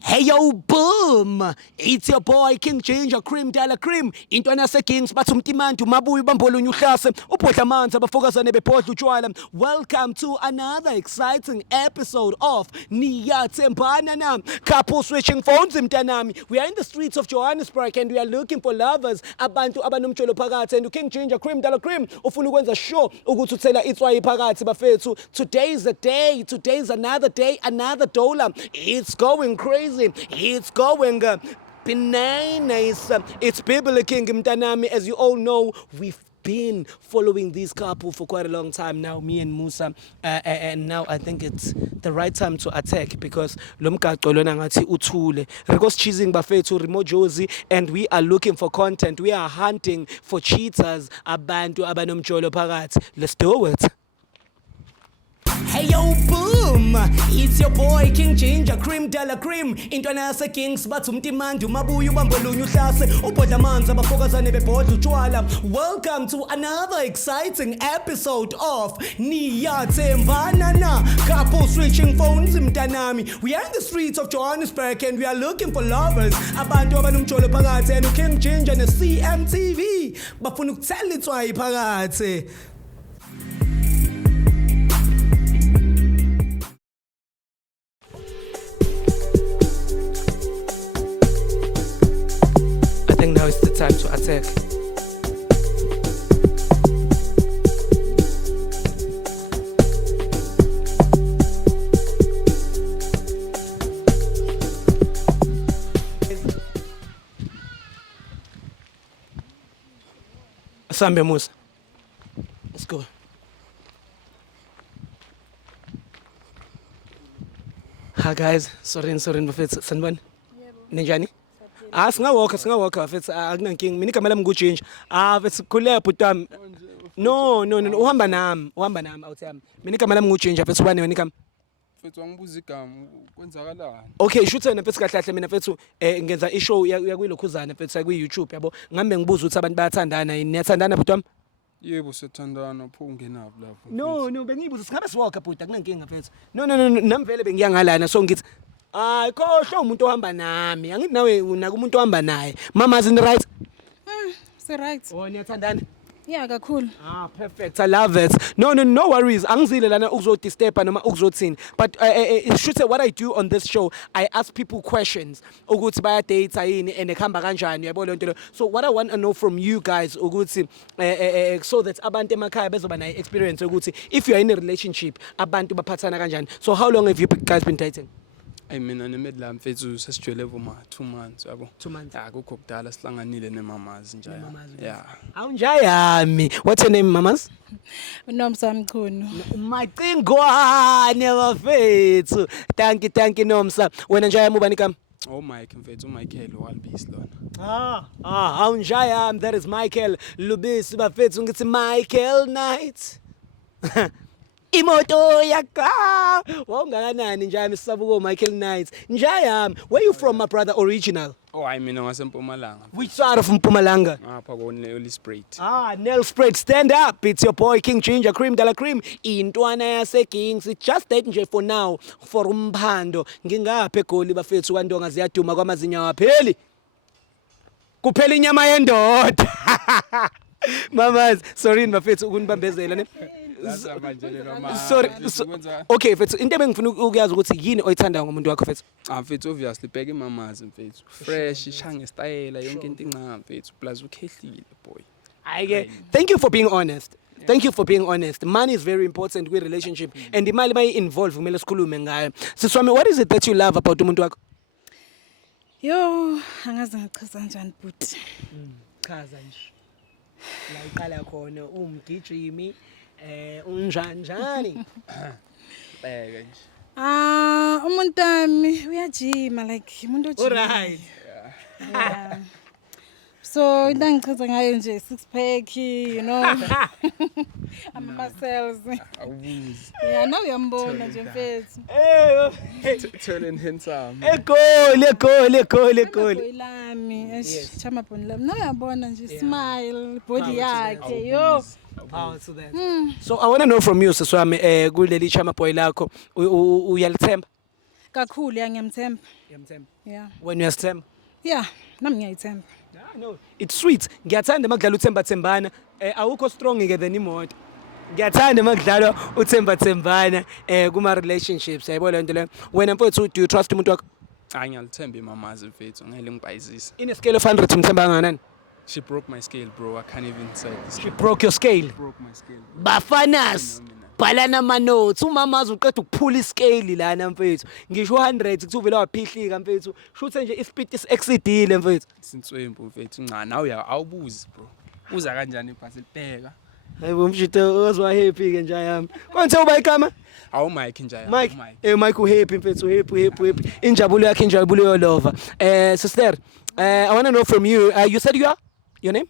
Hey yo, boom! It's your boy King Ginger Cream Dala Cream. Intwana se-Kings bathi umtimantu mabuye bambolunye uhlase ubhodla amanzi abafokazane bebhodla utshwala. Welcome to another exciting episode of Niyathembana Na. Couple switching phones mntanami. We are in the streets of Johannesburg and we are looking for lovers. Abantu abanomtsholo phakathi and King Ginger Cream Dala Cream ufuna ukwenza sure ukuthi uthela itswayi phakathi bafethu. Today is a day. Today is another day, another dollar. It's going crazy. It's going bananas. It's biblical mtanami. As you all know, we've been following this couple for quite a long time now, me and Musa, and now I think it's the right time to attack because lomgaco lona ngathi uthule Rikos cheesing bafethu Remo Josie, and we are looking for content. We are hunting for cheaters, abantu abanomjolo phakathi. Let's do it. Hey yo, boom! It's your boy King Ginger Cream Dala Cream. Intwana se-Kings bathi umtimandu mabuye ubambolunye uhlase ubhodla amanzi abafokazane bebhodla utshwala. Welcome to another exciting episode of Niyathembana Na. Couple switching phones mtanami. We are in the streets of Johannesburg and we are looking for lovers. Abantu abanomjolo phakathi and King Ginger ne CMTV bafuna ukuthela itswayi phakathi. I think now is the time to attack. Sambe Musa. Let's go. Hi guys, sorry bafethu sanibona. Ninjani? Singawalka mfethu akunankinga. Mina igama lami nguJinja. Mfethu khuleka bhuti wami. No, uhamba nami awuthami. Mina igama lami nguJinja mfethu ubani wena igama? Mfethu wangibuza igama kwenzakalani? Okay, shuthe na mfethu kahle mina mfethu ngenza ishow yakuyilokhuzana mfethu ku YouTube yabo. Ngambe ngibuza ukuthi abantu bayathandana yini? Niyathandana bhuti wami? Yebo siyathandana pho ungenaphi lapho. No, bengibuza singabe siwalka bhuti akunankinga mfethu. No, nami vele bengiya ngalana so ngithi hayi khohlwa umuntu ohamba nami. Angithi nawe unaka umuntu ohamba naye. Mama's in the right? So right. Oh, niyathandana? Yeah, kakhulu. Perfect. I love it. No worries. Angizile lana ukuzodisturb noma ukuzothini. But it should say what I do on this show, I ask people questions. Ukuthi baya date yini and ekhamba kanjani yabo le nto. So what I want to know from you guys ukuthi so that abantu emakhaya bezoba nayo experience ukuthi if you are in a relationship abantu baphathana kanjani. So how long have you guys been dating? Ay mina nemedla mfethu sesijwele vuma 2 months yabo. 2 months. Yeah, kukho kudala sihlanganile nemamazi nje. Yeah. Awunjayami. What's your name, mamas? Nomsa Mkhunu. Macingwane bafethu. Thank you Nomsa. Wena njayami ubani kami? Oh Mike mfethu Michael walibisi lona. Awunjayami. That is Michael Lubisi bafethu ngithi Michael Knight. Imoto yakha wawungakanani njayami sisabuko Michael Knight njayami. Where you from my brother original? Oh hayi mina ngasempumalanga. Which side of Mpumalanga? Ngapha koNelspruit. Nelspruit, stand up. It's your boy King Ginger Cream Dala Cream. Intwana yase-Kings. It's just that nje for now for umphando. Ngingaphe egoli bafethu kwandonga ziyaduma kwamazinya wapheli. Kuphela inyama yendoda. Mamas, sorry bafethu ukunibambezela ne. Sorry. Okay, mfethu into ebengifuna ukuyazi ukuthi yini oyithanda ngomuntu wakho mfethu? Mfethu obviously bheka imamazi mfethu. Fresh, ishanga style yonke into incama mfethu plus ukhehlile boy. Thank you for being honest. Thank you for being honest. Money is very important with relationship and imali mayi involve kumele sikhulume ngayo. Siswami, what is it that you love about umuntu wakho? Yo, angazi ngachaza kanjani but. Chaza nje. La iqala khona umgijimi unjanjani. Bheka nje. Umuntu wami uyajima like umuntu ojima. Alright. Yeah. So into engichaza ngayo nje 6 pack, you know. Muscles. Awubuzi. Yeah, now uyambona nje mfethu. Turning handsome. Egoli. Lami, chama phone lami. Now uyambona nje smile, body yakhe, yo. Power to that. So I want to know from you Siswami kuleli chama boy lakho uyalithemba? kakhulu ya ngiyamthemba. Ngiyamthemba. Yeah. When uyasithemba? Yeah, nami ngiyayithemba. No, it's sweet. Ngiyathanda makudlala uThemba Thembana. Awukho strong ke than imoto. Ngiyathanda makudlala uThemba Thembana kuma relationships. Yayibona lento le. Wena mfowethu, do you trust umuntu wakho? Hayi ngiyalithemba imamazi mfethu, ngeke ngibhayizise. In a scale of 100 umthemba kangakanani? She broke my scale, bro. I can't even say this. She broke your scale. Broke my scale. Bafanas. Bhalana ama notes. Umamazi uqeda ukuphula iscale lana mfethu. Ngisho 100 kuthi uvela waphihlika mfethu. Shuthe nje ispeed exceedile mfethu. Sinswembu mfethu, nca nawe awubuzi, bro. Uza kanjani ibhasi libheka? Hayibo mshito ozwa happy ke nje yami. Konke uba igama? Awu Mike nje yami. Mike. Mike uhappy mfethu, happy. Injabulo yakhe injabulo yolova. Sister, I want to know from you. You said you are? Your name?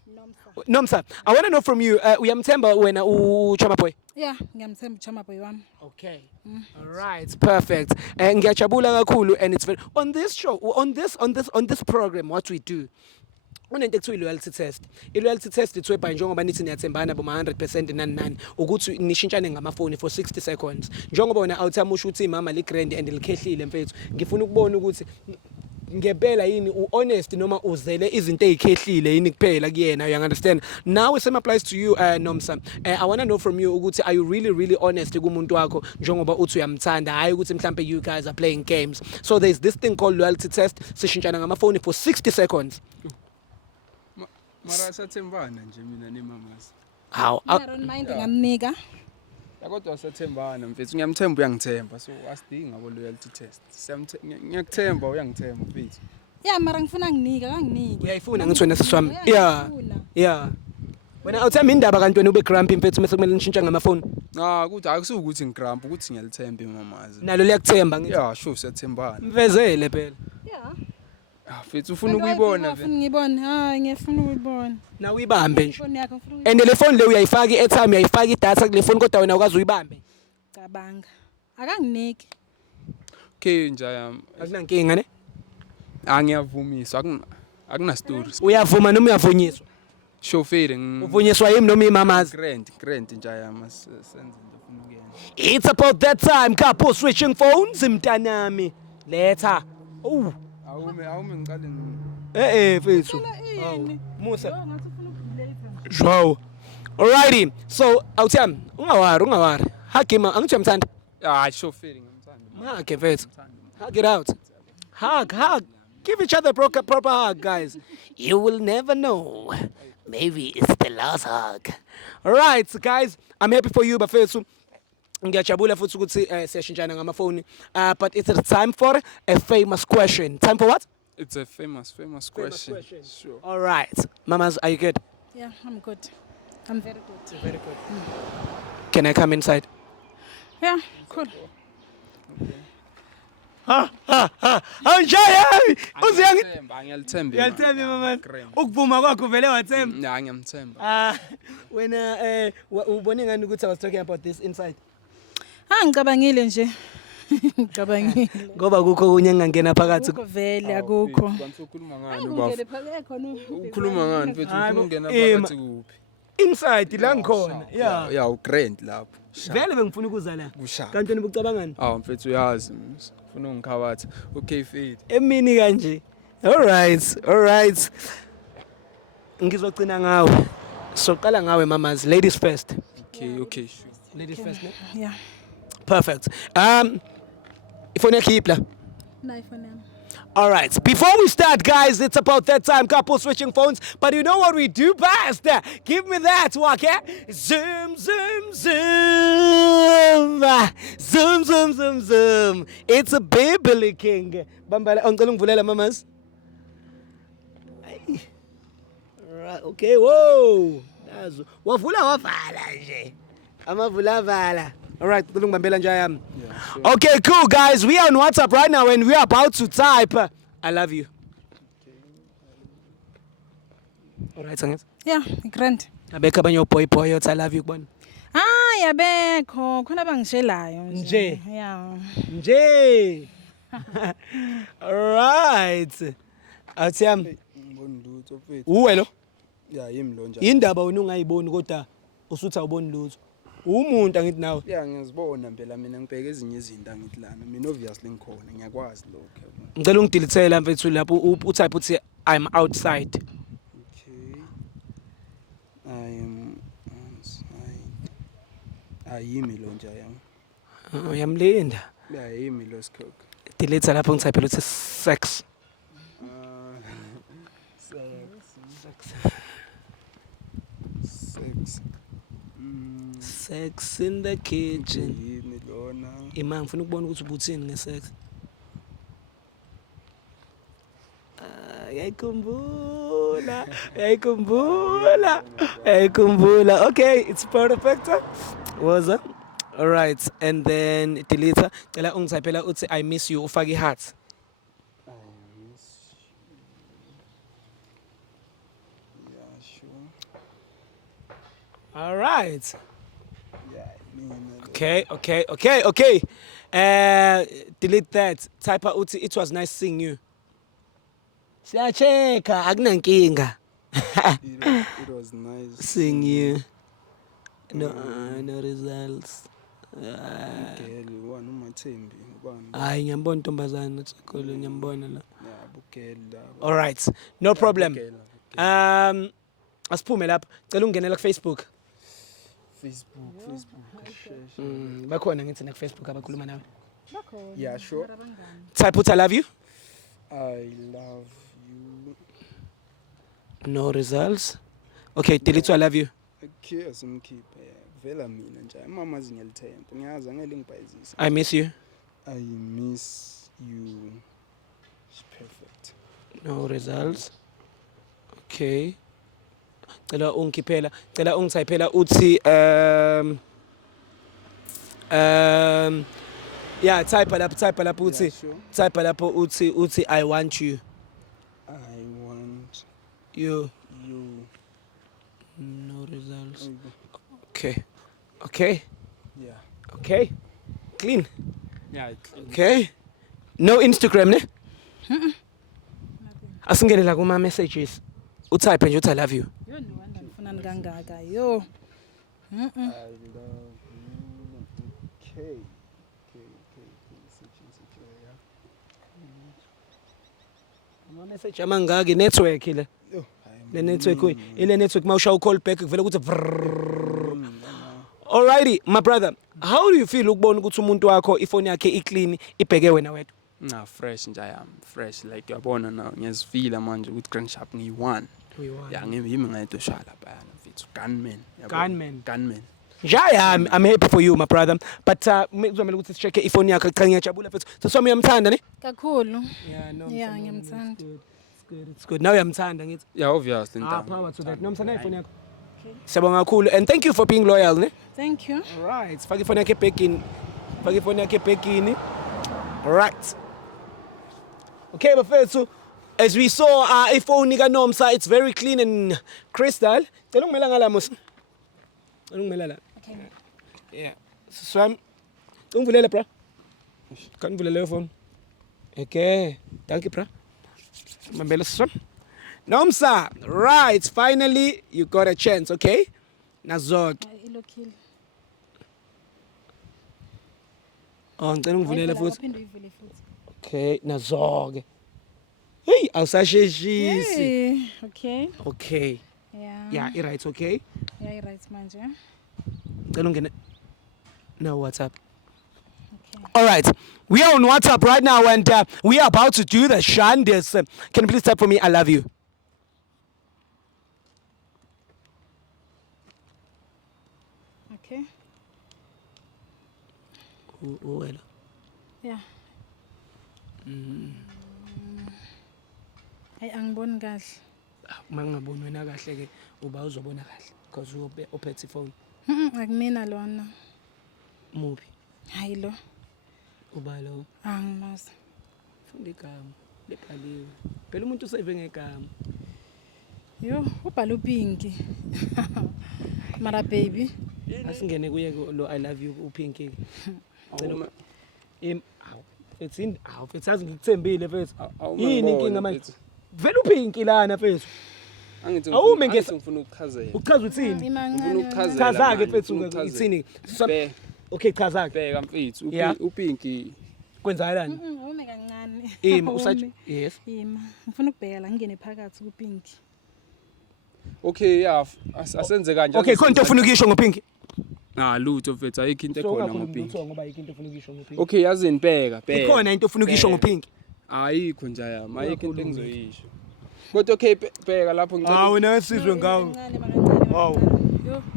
Nomsa. I want to know from you. Uyamthemba wena uchama boy? Yeah, ngiyamthemba uchama boy wami. Okay. All right. Perfect. Ngiyajabula kakhulu, and it's very on this show, on this program, what we do. Unento ekuthiwa loyalty test. I-loyalty test ithwebha njengoba nithi niyathembana boma 100% nani ukuthi nishintshane ngamafoni for 60 seconds. Njengoba wena awuthamusha uthi mama li grand and likhehlile mfethu. Ngifuna ukubona ukuthi ngempela yini u-honest noma uzele izinto ezikhehlile yini kuphela kuyena. You understand? Now the same applies to you, Nomsa. I want to know from you ukuthi are you really honest kumuntu wakho njengoba uthi uyamthanda, hayi ukuthi mhlambe you guys are playing games. So there's this thing called loyalty test. Sishintshana ngamafoni for 60 seconds. Mara sathembana nje mina nemamazi. How? I don't mind ngamnika. Kodwa sathembana mfethu, ngiyamthemba uyangithemba, so asidingi ngabo loyalty test. Ngiyakuthemba uyangithemba mfethu. Yeah, mara ngifuna nginika kanginike. Uyayifuna ngithi wena siswami. Yeah. Wena awuthemba indaba kanti wena ube grumpy mfethu mase kumele nishintsha ngamafoni. Kuthi akusukuthi ngigramp ukuthi ngiyalithemba imamazi. Nalo liyakuthemba ngithi. Yeah, sure siyathembana. Mvezele phela. Yeah. Mfethu ufuna ukuyibona vele. Ngiyibona. Hayi ngiyafuna ukuyibona. Na uyibambe nje. Phone yakho ngifuna. And le phone le uyayifaka i-airtime, uyayifaka idatha kule phone kodwa wena ukwazi uyibambe. Cabanga. Akanginiki. Okay nje yami. Akunankinga ne? Angiyavumisa, akuna stories. Uyavuma noma uyavunyiswa? Shoferi uvunyiswa yimi noma imamazi? Grant nje yami senze into ufuna ukuyena. It's about that time. Couple switching phones mntanami. Letha. Oh. Awume ngiqale Mfethu. Musa. Wow. Alrighty. So, awuthami, ungawari. Hagima, angithi uyamthanda? Shoferi ngimthanda. Okay, mfethu. Hug it out. Hug. Give each other a proper hug, guys. You will never know. Maybe it's the last hug. Alright, guys. I'm happy for you, bafethu. Ngiyajabula futhi ukuthi siyashintshana ngamafoni. But it's time for a famous question. Time for what? It's a famous question. Sure. All right. Mamas, are you good? Yeah, I'm good. I'm very good. Very good. Can I come inside? Yeah, cool. Awushaya. Ngiyalithemba. Ngiyalithemba mama. Ukuvuma kwakho vele wathemba. Yeah, ngiyamthemba. Wena ubone ngani ukuthi I was talking about this inside? Ngicabangile nje. Ngicabangile. Ngoba kukho kunye engangena phakathi. Akukho vele akukho. Bantu ukhuluma ngani Ungene phakathi khona. ukhuluma ngani mfethu ufuna ungena phakathi kuphi? Inside la ngikhona. Yeah, ugrand lapho. Vele bengifuna ukuza la. Kushaya. Kanti wena ubucabangani? Mfethu uyazi. Ufuna ungikhabatha. Okay fade. Emini kanje. All right. Ngizocina ngawe. Soqala ngawe mamas. Ladies first. Okay, sure. Ladies first. Ne? Yeah. Perfect. Ifone yakho ipla. Nice for them. All right. Before we start, guys, it's about that time. Couple switching phones. But you know what we do best? Give me that, okay? Zoom. Zoom. It's a baby king. Bambala, ngicela ungivulela mamas. Right. Okay. Whoa. Nazo. Wavula wavala nje. Amavula vala. All right, sure. Okay, cool, guys. We are on WhatsApp right now and we are about to type I love you. All right, Sanget. Yeah, grand. Abeka banyo boy I love you kubona. Yabekho khona bangishelayo nje. Yeah. Nje. All right. Awuthiyami. Ngibona lutho mfethu. Uwe lo? Yeah, yimi lo njalo. Indaba wena ungayiboni kodwa usuthi awuboni lutho. Umuntu angithi nawe. Yeah, ngiyazibona phela mina ngibheke ezinye izinto angithi lana. Mina obviously ngikhona, ngiyakwazi lokho. Ngicela ungidilithele mfethu lapho utype uthi I'm outside. Okay. I am outside. Ayimi lo nje yami. Uyamlinda. Yeah, ayimi lo skok. Delete lapho ngitype uthi sex. Sex. Sex in the kitchen. Yini lona? Imang ngifuna ukubona ukuthi ubuthini ngesex. Yayikhumbula. Okay, it's perfect. Was it? All right, and then delete. Cela ungitypela uthi I miss you ufake heart. I miss you. Yeah, sure. All right. Yeah, Okay. Delete that. Type out uthi it was nice seeing you. Siyacheka akunankinga. It was nice Seeing you. No results. Girl, one uMathembi, ubani? Hayi ngiyambona ntombazana Tshakolo ngiyambona la. Yeah, bukela. All right. No problem. Asiphume lapha. Cela ungenela ku Facebook. Facebook. Bakhona ngithi na ku Facebook abakhuluma nawe. Yeah, sure. Type uthi I love you. I love you. No results. Okay, delete I love you. Okay, asimkhiphe. Vela mina nje. Mama zingiyalithemba. Ngiyazi angeke ngibhayizise. I miss you. I miss you. It's perfect. No results. Okay. Cela ungitypela uthi yeah, type lapho uthi Yeah, sure. type lapho uthi I want you. I want You. you. No results. Okay. Okay. Yeah. Okay. Clean. Yeah. Okay. No Instagram ne? Asingene la kuma messages. Utype nje uthi I love you. Yo no wonder ngifuna kangaka yo. I love you. Okay. Uma message amangaki network le. Yo, Le network ile network mawusha call back kuvela ukuthi alrighty my brother, how do you feel ukubona ukuthi umuntu wakho ifoni yakhe iclean ibheke wena wedwa? Nah, fresh nje yami, fresh like uyabona now ngiyazifila manje ukuthi Grand Sharp ngiyi1. Yeah, ngiyimi ngayedwa shala bayana mfethu gunman. Njaya I'm happy for you my brother, but kuzomela ukuthi check ifoni yakhe cha ngiyajabula mfethu. Sesome uyamthanda ne? Kakhulu. Yeah, no. Yeah, ngiyamthanda. It's good. Now uyamthanda ngithi. Yeah, obviously Power to that. Nomthanda ifoni yakho. Siyabonga kakhulu and thank you for being loyal ne? Thank you. All right. Faka ifoni yakhe back in. All right. Okay, bafethu, as we saw ifoni kaNomsa, it's very clean and crystal. Cela ungimela ngala Musa. Cela ungimela la. Okay. Yeah. Swam. Ungivulele bro. Kan ngivulele phone. Okay. Thank you bro. Mambela swam. Nomsa, right, finally you got a chance, okay? Nazog. Ilokile. Oh, ngicela ungivulele futhi. Phinde uyivule futhi. Okay, nazog. Hey, awusasheshisi. Hey, okay. Okay. Yeah. Yeah, right, okay? Yeah, right manje. Ngicela ungene. No, WhatsApp. Okay. All right, we are on WhatsApp right now and we are about to do the Shandes. Can you please type for me, I love you? Okay. Well. Yeah. Ay angiboni kahle. Mangaboni wena kahle ke uba uzobona kahle because uphethe phone. Akumina lona. Mubi. Hayi lo. Uba lo. Angimazi. Funda igama lebhaliwe. Phela umuntu useve ngegama. Yo, ubhala upinki. Mara baby. Asingene kuye lo I love you upinki. Cela it's in mfethu azi ngikuthembile mfethu. Yini inkinga manje? Vela upinki lana mfethu. Awume ngifuna ukuchazela. Uchaza uthini? Ngifuna ukuchazela. Chaza-ke mfethu ithini? Okay, chaza-ke. Bheka mfethu, uPinky. Kwenzakalani? Ume kancane. Yes. Ngifuna ukubheka la ngene phakathi kuPinky. Okay, asenze kanje. Okay, khona into ofuna ukisho ngoPinky? Lutho mfethu ayikho into ekhona ngoPinky. Ngoba ayikho into ofuna ukisho ngoPinky. Okay, yazini bheka. Ikhona into ofuna ukisho ngoPinky? Ayikho nje ayikho into engizoyisho. Kodwa okay bheka lapho ngicela. Wena wesizwe ngawo. Hawu.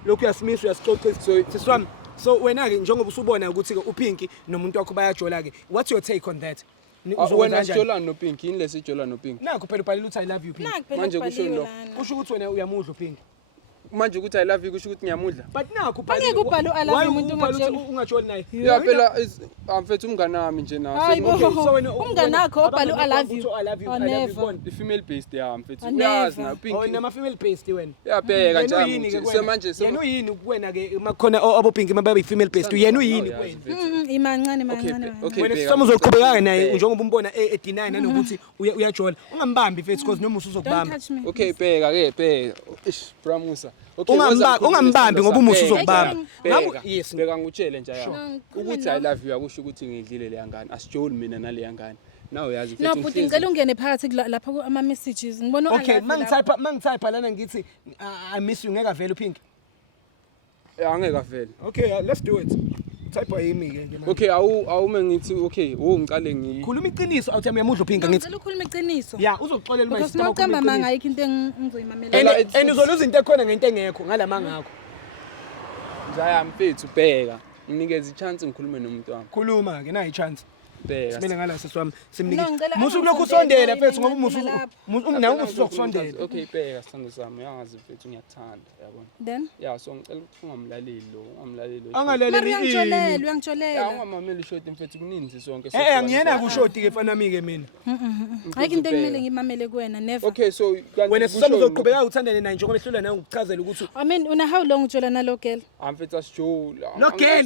Lokhu yasimisa uyasixoxisa. Siswami. So wena ke njengoba usubona ukuthi ke uPinky nomuntu wakho bayajola ke. What's your take on that? Wena sijola noPinky, yini lesijola noPinky? Nakho phela ubhalile uthi I love you Pinky. Manje kusho lo. Kusho ukuthi wena uyamudla uPinky. Manje ukuthi I love you kusho ukuthi ngiyamudla. But nakho Angeke ubhale I love you umuntu ungajoli naye. Yeah phela mfethu umngane wami nje nawe. So wena umngane wakho ubhale I love you. The female based mfethu. Uyazi na Pinky. Nama female based wena. Yabheka nje semanje yena uyini kuwena ke makhona aboPinky mababe female based yena uyini kuwena. Imancane. Wena sisoma uzoqhubeka naye njengoba umbona edeny nanokuthi uyajola. Ungambambi mfethu because noma usuzokubamba. Okay bheka ke bheka. Bra Musa. Ungambambi ngoba umusa uzokubamba. Yes bheka ngutshele nje yami ukuthi I love you akusho ukuthi ngidlile le yangane asijoli mina nale yangane nawe yazi mfethu no but ngicela ungene phakathi lapha ama messages ngibona okay mangitype lana ngithi I miss you ngeke avele uPinky angeke avele okay let's do it type yimi ke nje okay awume ngithi okay ngicale khuluma iqiniso awuthi uyamudla uPinky ngithi ngicela ukhuluma iqiniso yeah uzoxolela uma isimo uqamba manga ayikho into engizoyimamela and uzoluza into ekhona ngento engekho ngalamanga ngakho Njaya mfethu bheka nginikeza ichance ngikhulume nomuntu wami khuluma ke nayi ichance bheka simele ngala seswami simnikeza Musa ulokhu usondela mfethu ngoba nawe uzokusondela okay bheka sithando sami uyangazi mfethu ngiyakuthanda yabona then yeah so ngicela ukuthi ungamlaleli lo angalaleli uyangitsholela ungamameli ishoti mfethu kuninzi sonke angiyena kushoti ke fana nami ke mina ayikho into engimele ngimamele kuwena never okay so wena sisoma uzoqhubeka uthandane naye njengoba ehlula nawe ukuchazela ukuthi I mean una how long ujola nalo girl mfethu asijola lo girl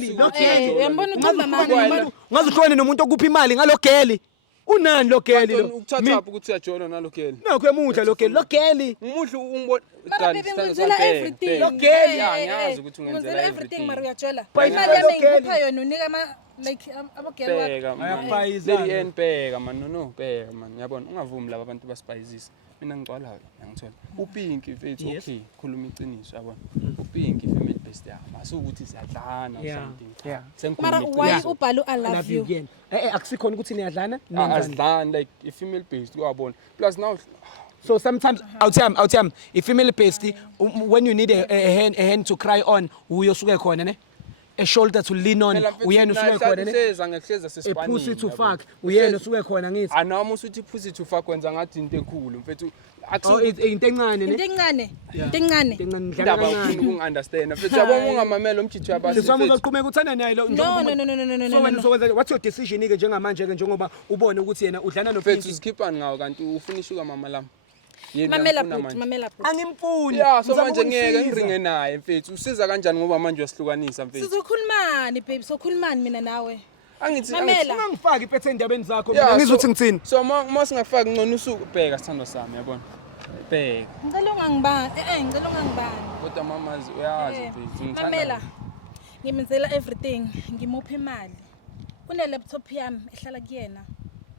uyambona uqamba manga ngazuhlone nomuntu okupha imali ngalo girl unani lo girl lo ukuthatha uphi ukuthi uyajola nalo girl nakho emudla lo girl umuhle ungibona ngenzela everything lo girl ngiyazi ukuthi ungenzela everything mara uyajola But imali yami ngikupha yona unika ama like abogirl wakho ayaphayiza bheka man no bheka man yabona ungavumi laba abantu basipayizisa mina ngicwala ngiyangithola uPinky mfethu okay khuluma iqiniso yabona uPinky female best yami asukuthi siyadlana something mara why ubhalo I love you akusikhona ukuthi niyadlana asidlana like a female based uyabona plus now so sometimes awutham if female based when you need a hand to cry on uyosuke khona ne a shoulder to lean on uyena usuke khona ne seza ngehleza sesipani pussy to fuck uyena usuke khona ngithi anami usuthi pussy to fuck kwenza ngathi into enkulu mfethu into encane ne into encane indaba ufuna ukungiunderstand mfethu yabona ungamamela umjitho yabasi sisama uzoqhubeka uthanda naye lo no so what's your decision ke njengamanje ke njengoba ubone ukuthi yena udlana no mfethu sikhipani ngawo kanti ufuna ishuka mama lami mamela put angimfuni yeah so manje ngeke ngiringe naye mfethu usiza kanjani ngoba manje uyasihlukanisa mfethu sizokhulumani baby sokhulumani mina nawe angithi ungangifaki iphethe endabeni zakho mina ngizothi ngithini so masingafaki ngcono usuku bheka sithando sami yabona bheka ngicela ungangibani ngicela ungangibani kodwa mamazi uyazi mfethu ngithanda mamela ngimenzela everything ngimupha imali une laptop yami ehlala kuyena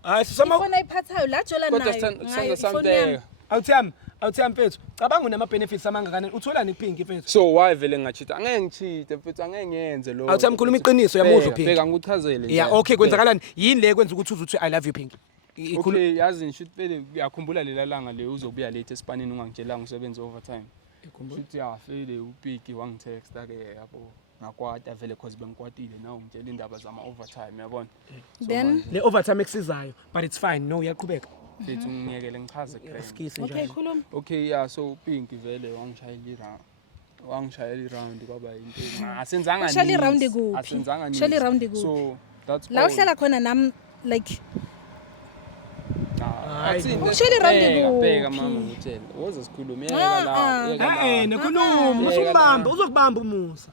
hayi sisama ifona iphathayo la jola nayo ngayo ifoni yami awuthiyami mfethu cabanga unama benefits amangakanani utholani kuPinky mfethu so why vele ngachita angeke ngichite mfethu angeke ngiyenze lo awuthiyami khuluma iqiniso yamuzwa uPinky bheka ngikuchazele yeah okay kwenzakalani yini le kwenza ukuthi uthi I love you Pinky okay yazi ngisho vele uyakhumbula lela langa le uzobuya late esipanini ungangitshelanga usebenze overtime ngithi yafele uPinky wangitexta ke yabo ngakwata vele cause bengikwatile nawo ngitshela indaba zama overtime yabona then le overtime eksizayo but it's fine no uyaqhubeka mfethu ngiyekele ngichaze skisi okay njalo khuluma okay yeah so Pinky vele wangishayela iround kwaba into asenzanga nini shali round kuphi asenzanga nini shali round kuphi so that's la uhlala khona nami like ushele round bheka mama ngitshela woza sikhulume yeka la nekhuluma usukubamba uzokubamba umusa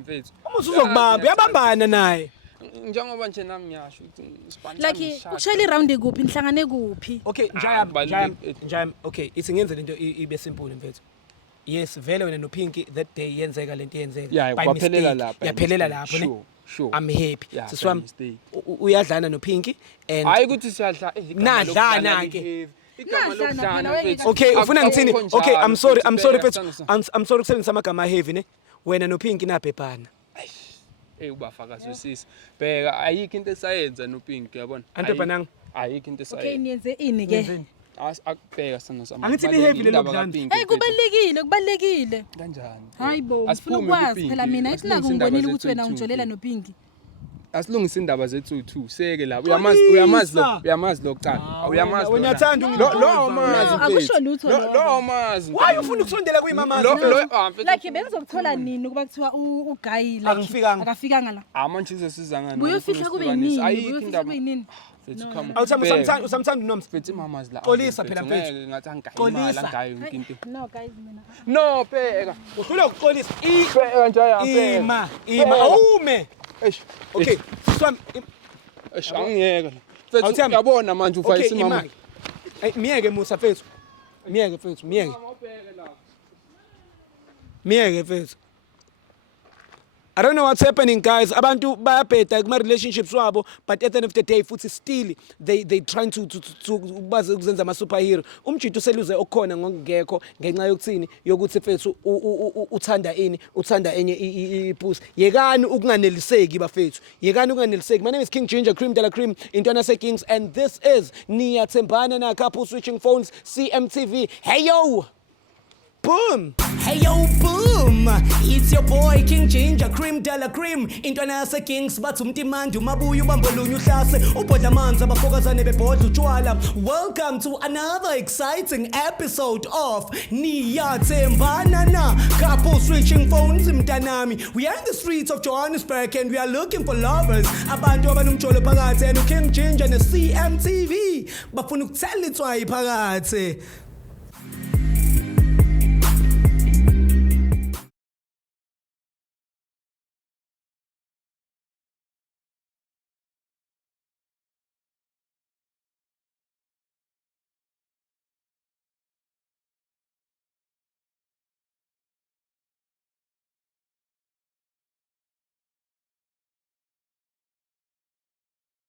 mfethu umusa uzokubamba uyabambana naye njengoba nje nami ngiyasho ukuthi isipani Like ukushayela iround kuphi nihlangane kuphi? Okay, Njayam, okay, ithi ngenze lento ibe simple mfethu. Yes, vele wena noPinky that day yenzeka lento yenzeka. Yeah, kwaphelela lapha. Yaphelela lapho ne. Sure. I'm happy. Yeah, Siswami uyadlana noPinky and hayi ukuthi siyadla nadlana ke. igama lokudlana mfethu. Okay, ufuna ngithini? Akukho Okay, I'm sorry njalo, mfethu. I'm sorry ukusebenzisa amagama heavy ne. Wena noPinky nabhebhana. Ubafakazi wesisi bheka ayikho into esayenza noPinky yabona Antebhananga. ayikho into Okay, esayenza niyenze ini ke? akubheka sana sama Angithi liheavy lelo kudlala. Hey kubalekile. kanjani Hayibo, ngifuna Asiphume ukwazi kuPinky. phela mina ithi Asilungise indaba nakungibonile ukuthi zethu wena two. ungijolela noPinky. asilungise indaba zethu 2 seke lapho Xolisa. uyamazi lokucala uyamazi Wena uyathanda lo amazi No, akusho lutho lo lokho. amazi Why ufuna ukusondela kuyimama? Like bengizokuthola nini ukuba kuthiwa uGuy like akafikanga la. amanje sizosiza ngani Buyofihla kube yini? ayikho Buyofihla indaba kube yini? fethu come Usamthanda uNomsa. fethu mamazi la Xolisa phela mfethu. ngathi angayi Xolisa. imali angayi yonke into No guys mina. no bheka Uhlula ukuxolisa. bheka njaya Ima awume. eish Okay, siswami. eish angiyeka fethu Awuthembi? uyabona manje Okay, ufayisa mama imali. Hey, miyeke Musa fethu. Miyeke fethu, miyeke. Miyeke fethu. I don't know what's happening guys. Abantu bayabheda kuma relationships wabo, but at the end of the day futhi still they trying to baze ukuzenza ama superhero. Umjito useluze okhona ngokungekho ngenxa yokuthini yokuthi fethu uthanda enye ipusi. Yekani ukunganeliseki bafethu. Yekani ukunganeliseki. My name is King Ginger Cream de la Cream Intwana se Kings and this is Niyathembana Na couple switching phones CMTV. Hey yo. Boom! Hey yo, boom! It's your boy King Ginger Cream de la Cream Intwana se Kings bathi umtimandi umabuya ubambolunya uhlase ubhodla amanzi abafokazane bebhodla utshwala. Welcome to another exciting episode of Niyathembana Na couple switching phones mntanami. We are in the streets of Johannesburg and we are looking for lovers. Abantu abanomjolo phakathi and King Ginger ne CMTV bafuna ukuthela itswayi phakathi.